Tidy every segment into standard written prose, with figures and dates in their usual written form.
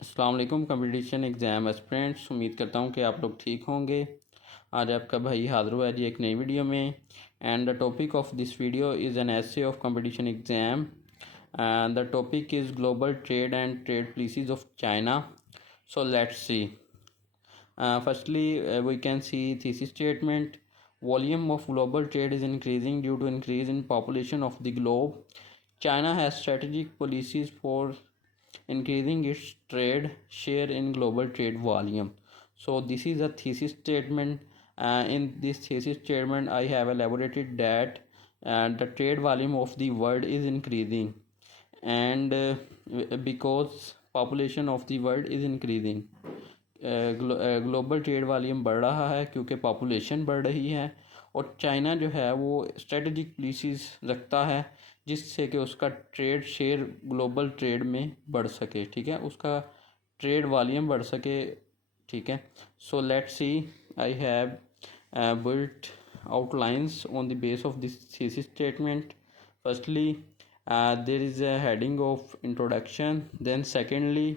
अस्सलाम वालेकुम competition exam aspirants. उम्मीद करता हूँ कि आप लोग ठीक होंगे। आज आपका भाई हाज़िर हुआ है जी एक नई वीडियो में। And the topic of this video is an essay of competition exam. The topic is global trade and trade policies of China. So let's C. Firstly, we can see thesis statement. Volume of global trade is increasing due to increase in population of the globe. China has strategic policies for increasing its trade share in global trade volume. So this is a thesis statement. In this thesis statement, I have elaborated that the trade volume of the world is increasing, and because population of the world is increasing, global trade volume बढ़ रहा है क्योंकि population बढ़ रही है। और China जो है वो स्ट्रेटजिक पॉलिसीज़ रखता है जिससे कि उसका ट्रेड शेयर ग्लोबल ट्रेड में बढ़ सके। ठीक है, उसका ट्रेड वॉल्यूम बढ़ सके। ठीक है, सो let's C. I have built outlines on the base of this thesis statement. Firstly, there is a heading of introduction. Then secondly,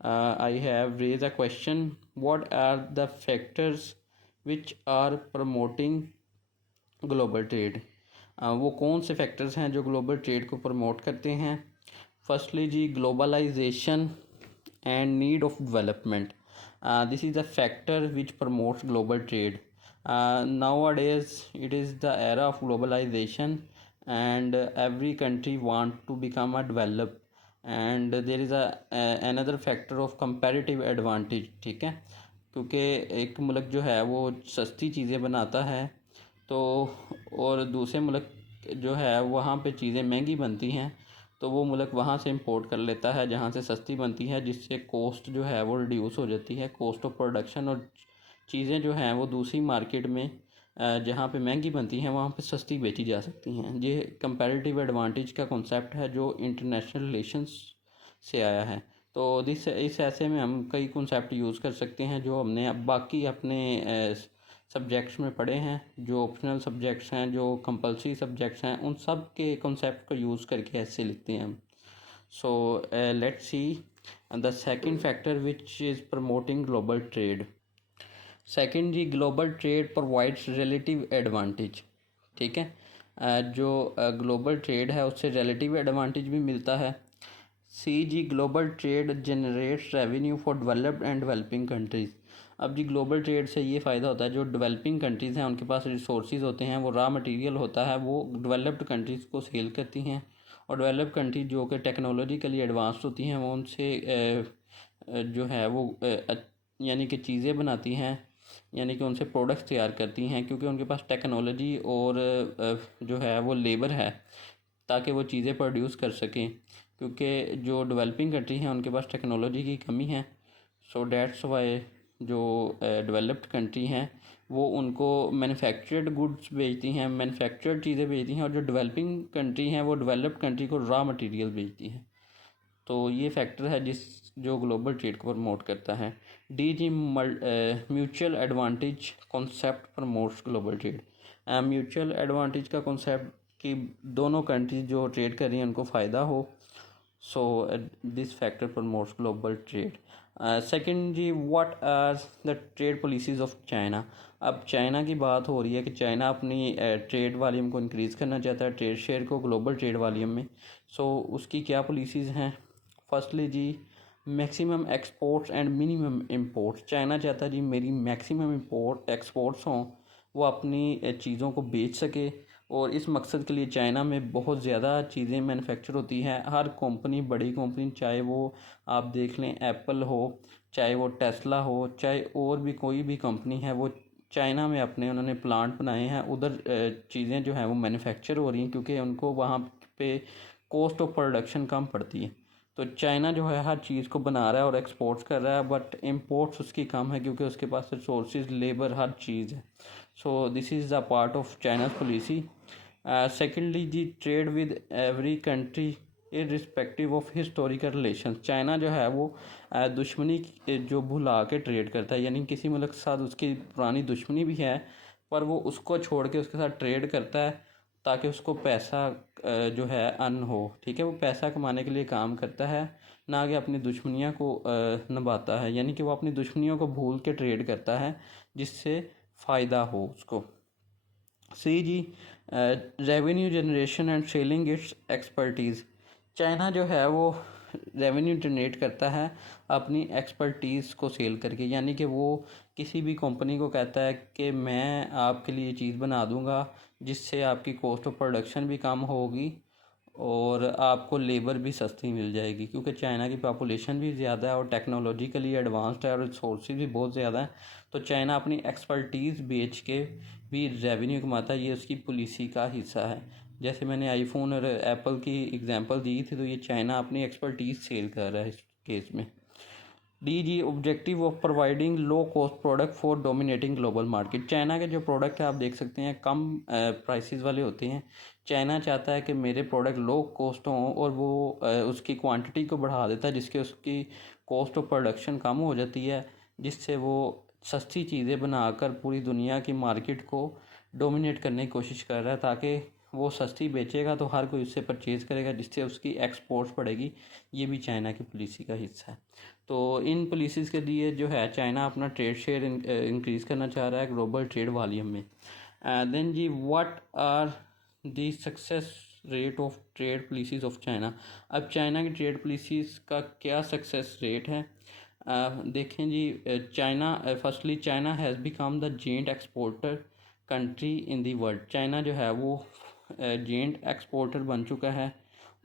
I have raised a question: what are the factors which are promoting global trade? वो कौन से factors हैं जो global trade को promote करते हैं? Firstly जी, globalisation and need of development. This is a factor which promotes global trade. Nowadays it is the era of globalization, and every country want to become a developed, and there is another factor of comparative advantage. ठीक है, क्योंकि एक मुल्क जो है वो सस्ती चीज़ें बनाता है तो और दूसरे मुल्क जो है वहाँ पे चीज़ें महंगी बनती हैं तो वो मुल्क वहाँ से इंपोर्ट कर लेता है जहाँ से सस्ती बनती है, जिससे कॉस्ट जो है वो रिड्यूस हो जाती है, कॉस्ट ऑफ प्रोडक्शन। और चीज़ें जो हैं वो दूसरी मार्केट में जहाँ पे महंगी बनती हैं वहाँ पे सस्ती बेची जा सकती हैं। ये कंपैरेटिव एडवांटेज का कॉन्सेप्ट है जो इंटरनेशनल रिलेशंस से आया है। तो इस ऐसे में हम कई कॉन्सेप्ट यूज़ कर सकते हैं जो हमने अब बाकी अपने सब्जेक्ट्स में पढ़े हैं, जो ऑप्शनल सब्जेक्ट्स हैं, जो कंपलसरी सब्जेक्ट्स हैं, उन सब के कॉन्सेप्ट को यूज़ करके ऐसे लिखते हैं हम। So let's see the second factor which is promoting global trade. Second जी, global trade provides relative advantage. ठीक है, जो ग्लोबल ट्रेड है उससे रिलेटिव एडवांटेज भी मिलता है। सी जी, global trade generates revenue for developed and developing countries. अब जी ग्लोबल ट्रेड से ये फ़ायदा होता है, जो डेवलपिंग कंट्रीज़ हैं उनके पास रिसोर्सेज होते हैं, वो रॉ मटेरियल होता है, वो डेवलप्ड कंट्रीज़ को सेल करती हैं। और डेवलप्ड कंट्रीज जो कि टेक्नोलॉजिकली एडवांस होती हैं वो उनसे जो है वो यानी कि चीज़ें बनाती हैं, यानी कि उनसे प्रोडक्ट्स तैयार करती हैं, क्योंकि उनके पास टेक्नोलॉजी और जो है वो लेबर है ताकि वो चीज़ें प्रोड्यूस कर सकें। क्योंकि जो डेवलपिंग कंट्री हैं उनके पास टेक्नोलॉजी की कमी है। सो डैट्स वाई जो डेवलप्ड कंट्री हैं वो उनको मैन्युफैक्चर्ड गुड्स बेचती हैं, मैन्युफैक्चर्ड चीज़ें बेचती हैं, और जो डेवलपिंग कंट्री हैं वो डेवलप्ड कंट्री को रॉ मटेरियल बेचती हैं। तो ये फैक्टर है जो ग्लोबल ट्रेड को प्रमोट करता है। D G, mutual advantage concept promotes global trade. Mutual advantage का कॉन्सेप्ट कि दोनों कंट्रीज जो ट्रेड कर रही हैं उनको फ़ायदा हो। So this factor promotes global trade. Second जी, what are the trade policies of China. अब चाइना की बात हो रही है कि चाइना अपनी ट्रेड वॉल्यूम को इंक्रीज़ करना चाहता है, ट्रेड शेयर को ग्लोबल ट्रेड वॉल्यूम में। सो उसकी क्या पॉलिसीज़ हैं? फर्स्टली जी, maximum exports and minimum imports. China चाहता है जी मेरी मैक्सिमम इंपोर्ट एक्सपोर्ट्स हों, वो अपनी चीज़ों को बेच सके, और इस मकसद के लिए चाइना में बहुत ज़्यादा चीज़ें मैन्युफैक्चर होती हैं। हर कंपनी, बड़ी कंपनी, चाहे वो आप देख लें एप्पल हो, चाहे वो टेस्ला हो, चाहे और भी कोई भी कंपनी है, वो चाइना में अपने उन्होंने प्लांट बनाए हैं, उधर चीज़ें जो हैं वो मैन्युफैक्चर हो रही हैं क्योंकि उनको वहाँ पे कॉस्ट ऑफ प्रोडक्शन कम पड़ती है। तो चाइना जो है हर चीज़ को बना रहा है और एक्सपोर्ट्स कर रहा है, बट इम्पोर्ट्स उसकी कम है क्योंकि उसके पास रिसोर्सेज, लेबर, हर चीज़ है। So this is the part of China's policy. Secondly जी, trade with every country irrespective of historical relation. China जो है वो दुश्मनी जो भुला के ट्रेड करता है, यानी किसी मुल्क के साथ उसकी पुरानी दुश्मनी भी है पर वो उसको छोड़ के उसके साथ ट्रेड करता है, ताकि उसको पैसा जो है अर्न हो, ठीक है। वो पैसा कमाने के लिए काम करता है, ना कि अपनी दुश्मनियों को निभाता है, यानी कि वो अपनी दुश्मनियों को भूल के ट्रेड करता है जिससे फ़ायदा हो उसको। सी जी, revenue generation and selling its expertise. China जो है वो रेवेन्यू जनरेट करता है अपनी एक्सपर्टीज़ को सेल करके, यानी कि वो किसी भी कंपनी को कहता है कि मैं आपके लिए चीज़ बना दूंगा जिससे आपकी कॉस्ट ऑफ प्रोडक्शन भी कम होगी और आपको लेबर भी सस्ती मिल जाएगी, क्योंकि चाइना की पॉपुलेशन भी ज़्यादा है और टेक्नोलॉजिकली एडवांस्ड है और रिसोर्सेज भी बहुत ज़्यादा है। तो चाइना अपनी एक्सपर्टीज़ बेच के भी रेवेन्यू कमाता है, ये उसकी पॉलिसी का हिस्सा है। जैसे मैंने आईफोन और एप्पल की एग्जांपल दी थी, तो ये चाइना अपनी एक्सपर्टीज़ सेल कर रहा है इस केस में। D G, objective of providing low cost product for dominating global market. China के जो प्रोडक्ट है आप देख सकते हैं कम प्राइसेस वाले होते हैं। चाइना चाहता है कि मेरे प्रोडक्ट लो कॉस्ट हों और वो उसकी क्वांटिटी को बढ़ा देता है, जिसके उसकी कॉस्ट ऑफ प्रोडक्शन कम हो जाती है, जिससे वो सस्ती चीज़ें बनाकर पूरी दुनिया की मार्केट को डोमिनेट करने की कोशिश कर रहा है, ताकि वो सस्ती बेचेगा तो हर कोई उससे परचेज़ करेगा, जिससे उसकी एक्सपोर्ट्स बढ़ेगी। ये भी चाइना की पॉलिसी का हिस्सा है। तो इन पॉलिसीज़ के लिए जो है चाइना अपना ट्रेड शेयर इंक्रीज़ करना चाह रहा है ग्लोबल ट्रेड वॉल्यूम में। देन जी, what are the success rate of trade policies of China. अब चाइना की ट्रेड पॉलिसीज़ का क्या सक्सेस रेट है? देखें जी, China firstly China has become the giant exporter country in the world. China जो है वो जेंट एक्सपोर्टर बन चुका है।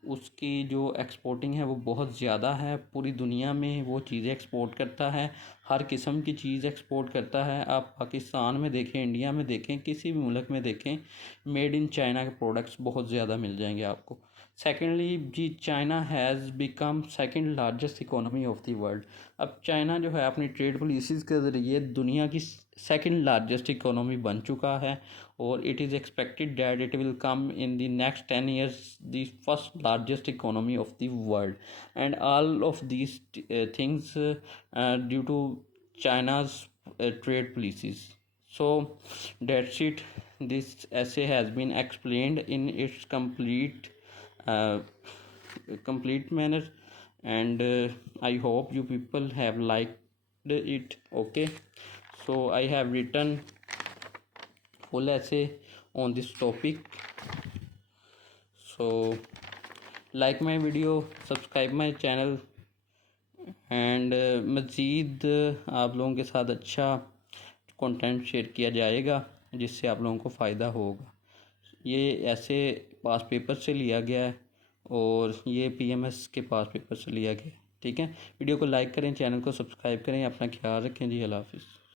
उसकी जो एक्सपोर्टिंग है वो बहुत ज़्यादा है, पूरी दुनिया में वो चीज़ें एक्सपोर्ट करता है, हर किस्म की चीज़ एक्सपोर्ट करता है। आप पाकिस्तान में देखें, इंडिया में देखें, किसी भी मुल्क में देखें, मेड इन चाइना के प्रोडक्ट्स बहुत ज़्यादा मिल जाएंगे आपको। सेकेंडली जी, China has become second largest economy of the world. अब चाइना जो है अपनी ट्रेड पॉलिसीज़ के ज़रिए दुनिया की सेकेंड लार्जेस्ट इकोनॉमी बन चुका है और it is expected that it will come in the next 10 years the first largest economy of the world. And all of these things due to China's trade policies. So that's it. This essay has been explained in its complete manner, and I hope you people have liked it. Okay, so I have written full essay on this topic. So like my video, subscribe my channel, and मज़ीद आप लोगों के साथ अच्छा content share किया जाएगा जिससे आप लोगों को फ़ायदा होगा। ये ऐसे पास पेपर से लिया गया है और ये PMS के पास पेपर से लिया गया है, ठीक है। वीडियो को लाइक करें, चैनल को सब्सक्राइब करें, अपना ख्याल रखें जी। अल्लाह हाफ़िज़।